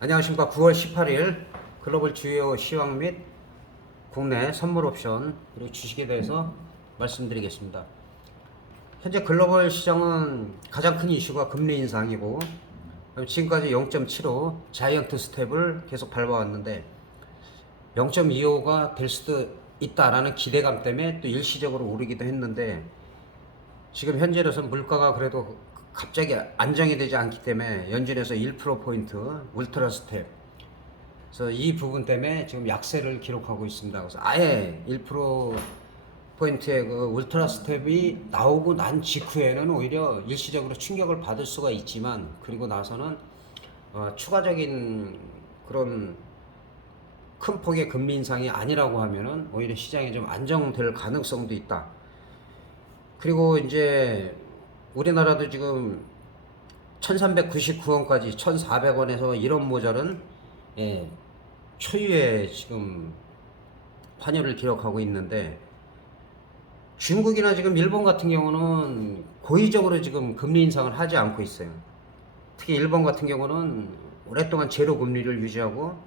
안녕하십니까. 9월 18일 글로벌 주요 시황 및 국내 선물 옵션 그리고 주식에 대해서 말씀드리겠습니다. 현재 글로벌 시장은 가장 큰 이슈가 금리 인상이고 지금까지 0.75 자이언트 스텝을 계속 밟아왔는데 0.25가 될 수도 있다라는 기대감 때문에 또 일시적으로 오르기도 했는데 지금 현재로서는 물가가 그래도 갑자기 안정이 되지 않기 때문에 연준에서 1%포인트 울트라 스텝, 그래서 이 부분 때문에 지금 약세를 기록하고 있습니다. 그래서 아예 1%포인트의 그 울트라 스텝이 나오고 난 직후에는 오히려 일시적으로 충격을 받을 수가 있지만, 그리고 나서는 추가적인 그런 큰 폭의 금리 인상이 아니라고 하면은 오히려 시장이 좀 안정될 가능성도 있다. 그리고 이제 우리나라도 지금 1399원까지 1400원에서 이런 모자른 초유의 지금 환율을 기록하고 있는데, 중국이나 지금 일본 같은 경우는 고의적으로 지금 금리 인상을 하지 않고 있어요. 특히 일본 같은 경우는 오랫동안 제로 금리를 유지하고,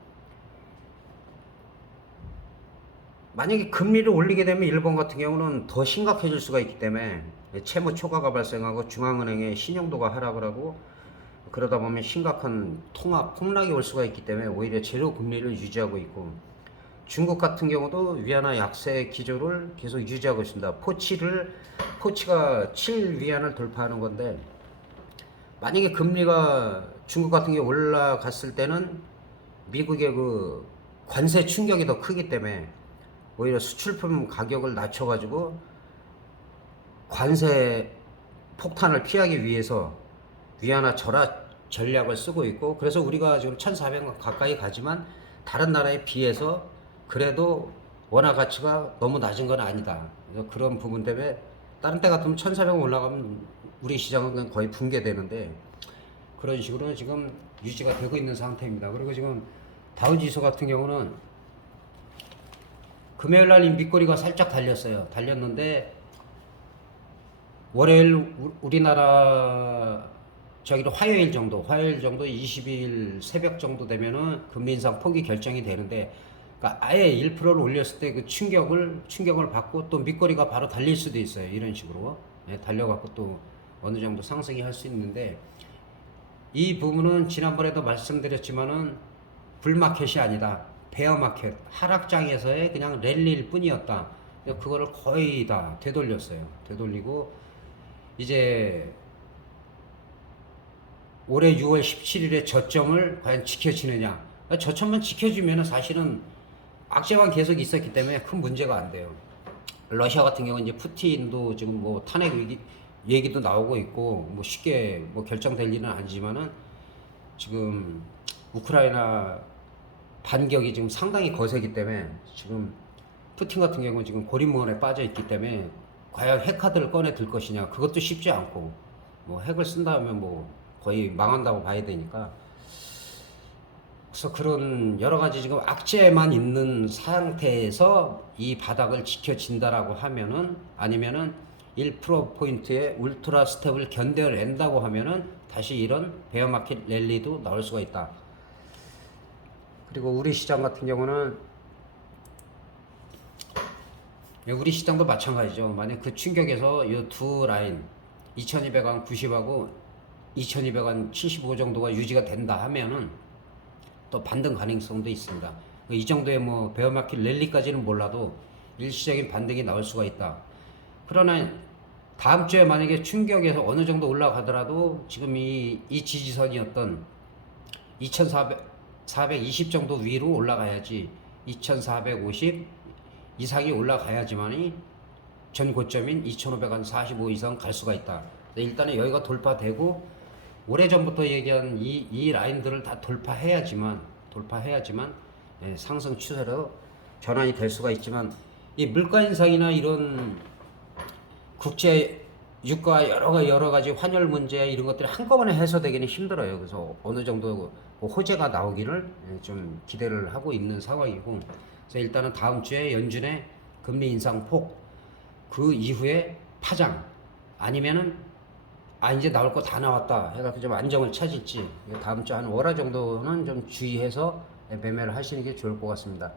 만약에 금리를 올리게 되면 일본 같은 경우는 더 심각해질 수가 있기 때문에 채무 초과가 발생하고 중앙은행의 신용도가 하락을 하고, 그러다 보면 심각한 통화 폭락이 올 수가 있기 때문에 오히려 제로 금리를 유지하고 있고, 중국 같은 경우도 위안화 약세 기조를 계속 유지하고 있습니다. 포치가 7 위안을 돌파하는 건데, 만약에 금리가 중국 같은 게 올라갔을 때는 미국의 그 관세 충격이 더 크기 때문에 오히려 수출품 가격을 낮춰가지고 관세 폭탄을 피하기 위해서 위안화 절하 전략을 쓰고 있고, 그래서 우리가 지금 1,400원 가까이 가지만 다른 나라에 비해서 그래도 원화 가치가 너무 낮은 건 아니다. 그래서 그런 부분 때문에 다른 때 같으면 1,400원 올라가면 우리 시장은 거의 붕괴되는데, 그런 식으로 지금 유지가 되고 있는 상태입니다. 그리고 지금 다우지수 같은 경우는 금요일 날 밑거리가 살짝 달렸어요. 달렸는데 월요일 우리나라 저기로 화요일 정도 22일 새벽 정도 되면은 금리 인상 폭이 결정이 되는데, 그러니까 아예 1%를 올렸을 때 그 충격을 받고 또 밑거리가 바로 달릴 수도 있어요. 이런 식으로 달려갖고 또 어느 정도 상승이 할 수 있는데, 이 부분은 지난번에도 말씀드렸지만은 불마켓이 아니다. 베어마켓, 하락장에서의 그냥 랠리일 뿐이었다. 그거를 거의 다 되돌렸어요. 되돌리고 이제 올해 6월 17일에 저점을 과연 지켜지느냐. 저점만 지켜주면 사실은 악재만 계속 있었기 때문에 큰 문제가 안 돼요. 러시아 같은 경우는 이제 푸틴도 지금 뭐 탄핵 얘기도 나오고 있고, 뭐 쉽게 뭐 결정될 일은 아니지만은 지금 우크라이나 반격이 지금 상당히 거세기 때문에 지금 푸틴 같은 경우는 지금 고립무원에 빠져 있기 때문에 과연 핵카드를 꺼내 들 것이냐, 그것도 쉽지 않고, 뭐 핵을 쓴다면 뭐 거의 망한다고 봐야 되니까. 그래서 그런 여러 가지 지금 악재만 있는 상태에서 이 바닥을 지켜진다라고 하면은, 아니면은 1%포인트의 울트라 스텝을 견뎌낸다고 하면은 다시 이런 베어마켓 랠리도 나올 수가 있다. 그리고 우리 시장 같은 경우는 우리 시장도 마찬가지죠. 만약 그 충격에서 이 두 라인 2200원 90하고 2200원 75 정도가 유지가 된다 하면은 또 반등 가능성도 있습니다. 이 정도의 뭐 베어마켓 랠리까지는 몰라도 일시적인 반등이 나올 수가 있다. 그러나 다음 주에 만약에 충격에서 어느 정도 올라가더라도 지금 이 지지선이었던 2420 정도 위로 올라가야지, 2450 이상이 올라가야지만이 전 고점인 2545 이상 갈 수가 있다. 일단은 여기가 돌파되고, 오래전부터 얘기한 이 라인들을 다 돌파해야지만 상승 추세로 전환이 될 수가 있지만, 이 물가 인상이나 이런 국제 유가 여러 가지 환율 문제 이런 것들이 한꺼번에 해소되기는 힘들어요. 그래서 어느 정도 호재가 나오기를 좀 기대를 하고 있는 상황이고, 그래서 일단은 다음 주에 연준의 금리 인상 폭, 그 이후에 파장, 아니면은 아 이제 나올 거 다 나왔다 해갖고 좀 안정을 찾을지 다음 주 한 월화 정도는 좀 주의해서 매매를 하시는 게 좋을 것 같습니다.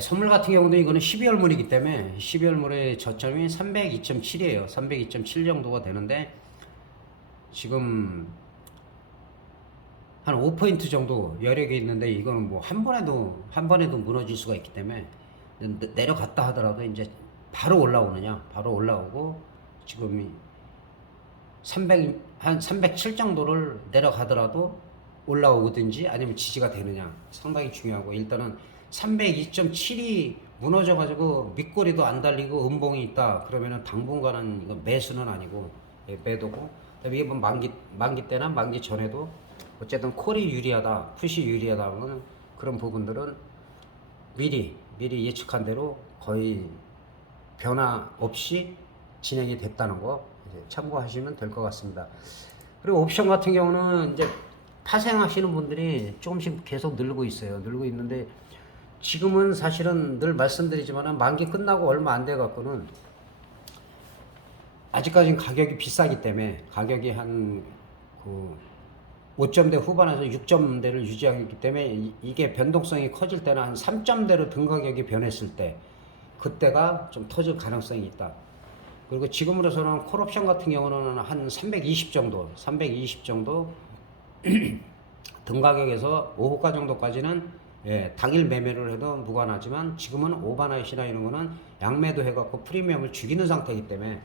선물 같은 경우도 이거는 12월물이기 때문에 12월물의 저점이 302.7이에요. 302.7 정도가 되는데 지금 한 5포인트 정도 여력이 있는데 이거는 뭐 한 번에도 무너질 수가 있기 때문에 내려갔다 하더라도 이제 바로 올라오느냐 바로 올라오고 지금 307 정도를 내려가더라도 올라오든지 아니면 지지가 되느냐 상당히 중요하고 일단은 302.7이 무너져가지고 밑꼬리도 안 달리고 음봉이 있다 그러면은 당분간은 이거 매수는 아니고 매도고 그다음에 이번 만기 때나 만기 전에도 어쨌든 콜이 유리하다 풋이 유리하다는 그런 부분들은 미리 예측한 대로 거의 변화 없이 진행이 됐다는 거 참고하시면 될 것 같습니다. 그리고 옵션 같은 경우는 이제 파생하시는 분들이 조금씩 계속 늘고 있어요. 늘고 있는데 지금은 사실은 늘 말씀드리지만 만기 끝나고 얼마 안 돼 갖고는 아직까지는 가격이 비싸기 때문에 가격이 한 그 5점대 후반에서 6점대를 유지하고 있기 때문에 이게 변동성이 커질 때는 한 3점대로 등 가격이 변했을 때 그때가 좀 터질 가능성이 있다. 그리고 지금으로서는 콜옵션 같은 경우는 한 320 정도 등 가격에서 5호가 정도까지는 당일 매매를 해도 무관하지만 지금은 오버나잇이나 이런 거는 양매도 해갖고 프리미엄을 죽이는 상태이기 때문에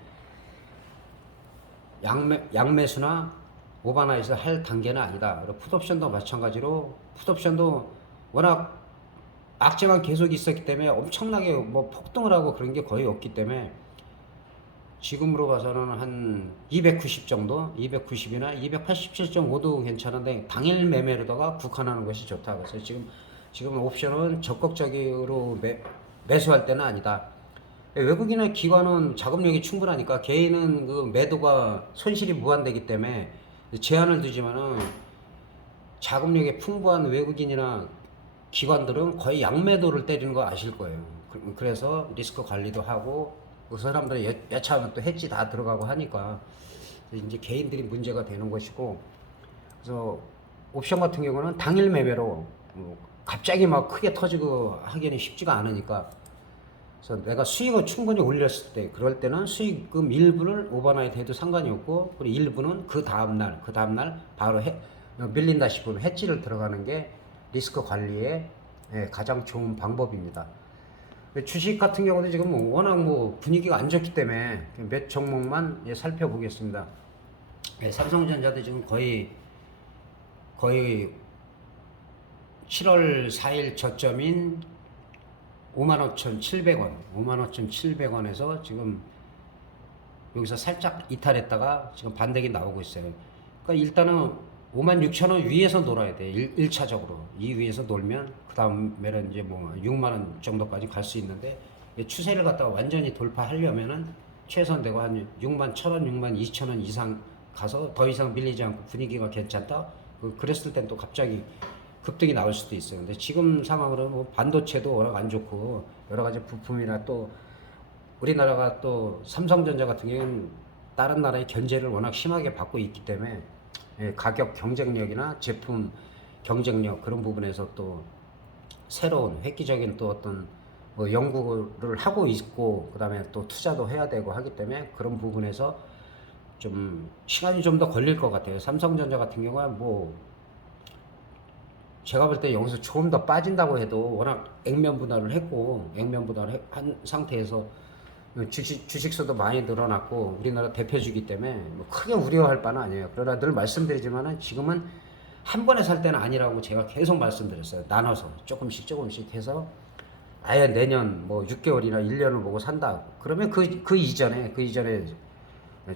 양매수나 오버나잇을 할 단계는 아니다. 그리고 풋옵션도 마찬가지로 풋옵션도 워낙 악재만 계속 있었기 때문에 엄청나게 뭐 폭등을 하고 그런 게 거의 없기 때문에 지금으로 봐서는 한 290 정도, 290이나 287.5도 괜찮은데 당일 매매로다가 국한하는 것이 좋다. 그래서 지금 옵션은 적극적으로 매수할 때는 아니다. 외국인의 기관은 자금력이 충분하니까 개인은 그 매도가 손실이 무한되기 때문에 제한을 두지만은 자금력이 풍부한 외국인이나 기관들은 거의 양매도를 때리는 거 아실 거예요. 그래서 리스크 관리도 하고 그 사람들이 여차하면 또 해지 다 들어가고 하니까 이제 개인들이 문제가 되는 것이고 그래서 옵션 같은 경우는 당일 매매로 갑자기 막 크게 터지고 하기는 쉽지가 않으니까 그래서 내가 수익을 충분히 올렸을 때 그럴 때는 수익금 일부를 오버나잇 해도 상관이 없고 그리고 일부는 그 다음날 바로 밀린다 싶으면 해지를 들어가는 게 리스크 관리의 가장 좋은 방법입니다. 주식 같은 경우도 지금 워낙 뭐 분위기가 안 좋기 때문에 몇 종목만 살펴보겠습니다. 삼성전자도 지금 거의 7월 4일 저점인 55,700원, 55,700원에서 지금 여기서 살짝 이탈했다가 지금 반등이 나오고 있어요. 그러니까 일단은 56,000원 위에서 놀아야 돼. 1차적으로. 이 위에서 놀면 그 다음에는 이제 뭐 6만원 정도까지 갈 수 있는데 추세를 갖다가 완전히 돌파하려면은 최선 되고 한 61,000원, 62,000원 이상 가서 더 이상 밀리지 않고 분위기가 괜찮다. 그랬을 땐 또 갑자기 급등이 나올 수도 있어요. 근데 지금 상황으로 뭐 반도체도 워낙 안 좋고 여러 가지 부품이나 또 우리나라가 또 삼성전자 같은 경우는 다른 나라의 견제를 워낙 심하게 받고 있기 때문에 가격 경쟁력이나 제품 경쟁력 그런 부분에서 또 새로운 획기적인 또 어떤 뭐 연구를 하고 있고 그다음에 또 투자도 해야 되고 하기 때문에 그런 부분에서 좀 시간이 좀 더 걸릴 것 같아요. 삼성전자 같은 경우는 뭐 제가 볼 때 여기서 조금 더 빠진다고 해도 워낙 액면 분할을 했고 액면 분할을 한 상태에서 주식수도 많이 늘어났고 우리나라 대표주기 때문에 뭐 크게 우려할 바는 아니에요. 그러나 늘 말씀드리지만은 지금은 한 번에 살 때는 아니라고 제가 계속 말씀드렸어요. 나눠서 조금씩 해서 아예 내년 뭐 6개월이나 1년을 보고 산다. 그러면 그 이전에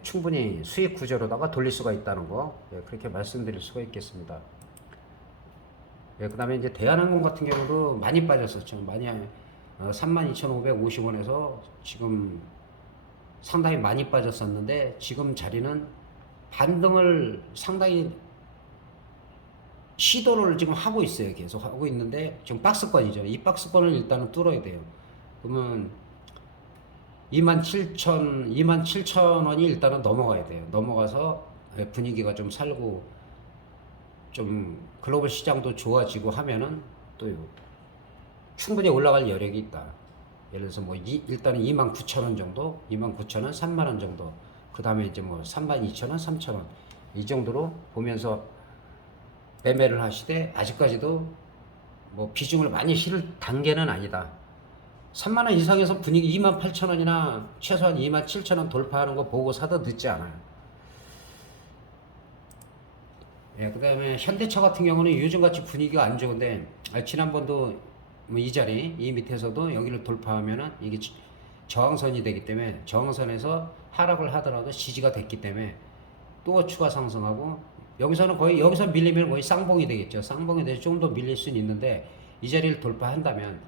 충분히 수익 구조로다가 돌릴 수가 있다는 거 그렇게 말씀드릴 수가 있겠습니다. 그 다음에 이제 대한항공 같은 경우도 많이 빠졌었죠. 많이 32,550원에서 지금 상당히 많이 빠졌었는데 지금 자리는 반등을 상당히 시도를 지금 하고 있어요. 계속 하고 있는데 지금 박스권이죠. 이 박스권을 일단은 뚫어야 돼요. 그러면 2만 7천 원이 일단은 넘어가야 돼요. 넘어가서 분위기가 좀 살고 좀 글로벌 시장도 좋아지고 하면은 또 충분히 올라갈 여력이 있다. 예를 들어서 뭐 일단은 2만 9천 원 정도, 2만 9천 원, 3만 원 정도. 그 다음에 이제 뭐 3만 2천 원, 3천 원. 이 정도로 보면서 매매를 하시되 아직까지도 뭐 비중을 많이 실을 단계는 아니다. 3만 원 이상에서 분위기 2만 8천 원이나 최소한 2만 7천 원 돌파하는 거 보고 사도 늦지 않아요. 예, 그 다음에 현대차 같은 경우는 요즘같이 분위기가 안 좋은데, 지난번도 뭐 이 자리, 이 밑에서도 여기를 돌파하면은 이게 저항선이 되기 때문에 저항선에서 하락을 하더라도 지지가 됐기 때문에 또 추가 상승하고, 여기서는 거의, 여기서 밀리면 거의 쌍봉이 되겠죠. 쌍봉이 돼서 좀 더 밀릴 수는 있는데, 이 자리를 돌파한다면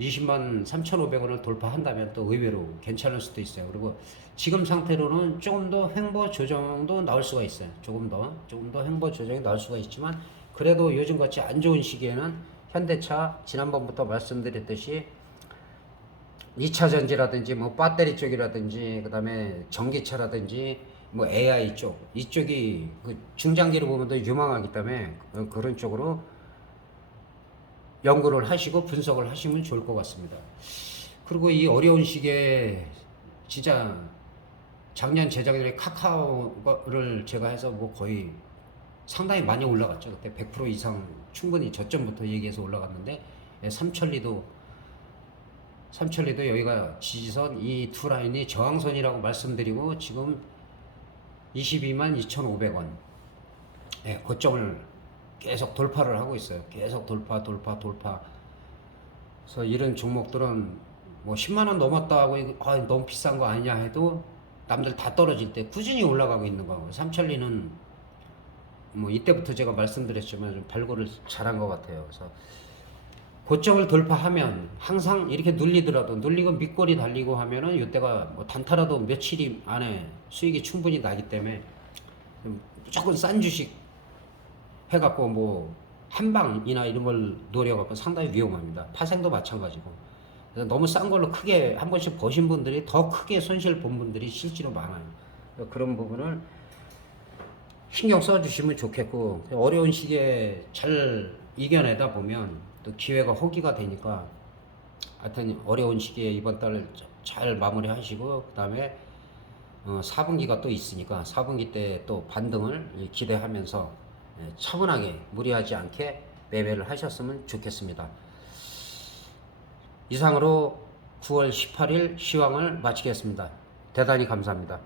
20만 3,500원을 돌파한다면 또 의외로 괜찮을 수도 있어요. 그리고 지금 상태로는 조금 더 횡보 조정도 나올 수가 있어요. 조금 더 횡보 조정이 나올 수가 있지만, 그래도 요즘 같이 안 좋은 시기에는 현대차 지난번부터 말씀드렸듯이 2차 전지라든지 뭐 배터리 쪽이라든지 그다음에 전기차라든지 뭐 AI 쪽, 이쪽이 그 중장기로 보면 더 유망하기 때문에 그런 쪽으로 연구를 하시고 분석을 하시면 좋을 것 같습니다. 그리고 이 어려운 시기에 진짜 작년 재작년에 카카오를 제가 해서 뭐 거의 상당히 많이 올라갔죠. 그때 100% 이상 충분히 저점부터 얘기해서 올라갔는데, 삼천리도 여기가 지지선, 이 두 라인이 저항선이라고 말씀드리고 지금 22만 2,500원 고점을 계속 돌파를 하고 있어요. 계속 돌파. 그래서 이런 종목들은 뭐 10만 원 넘었다 하고 너무 비싼 거 아니냐 해도 남들 다 떨어질 때 꾸준히 올라가고 있는 거고, 삼천리는 뭐 이때부터 제가 말씀드렸지만 좀 발굴을 잘한 것 같아요. 그래서 고점을 돌파하면 항상 이렇게 눌리고 밑골이 달리고 하면은 이때가 뭐 단타라도 며칠 안에 수익이 충분히 나기 때문에 무조건 싼 주식 해갖고 뭐 한방이나 이런 걸 노려갖고 상당히 위험합니다. 파생도 마찬가지고. 그래서 너무 싼 걸로 크게 한 번씩 버신 분들이 더 크게 손실 본 분들이 실제로 많아요. 그런 부분을 신경 써주시면 좋겠고, 어려운 시기에 잘 이겨내다 보면 또 기회가 호기가 되니까, 하여튼 어려운 시기에 이번 달 잘 마무리 하시고, 그 다음에 4분기가 또 있으니까 4분기 때 또 반등을 기대하면서 차분하게 무리하지 않게 매매를 하셨으면 좋겠습니다. 이상으로 9월 18일 시황을 마치겠습니다. 대단히 감사합니다.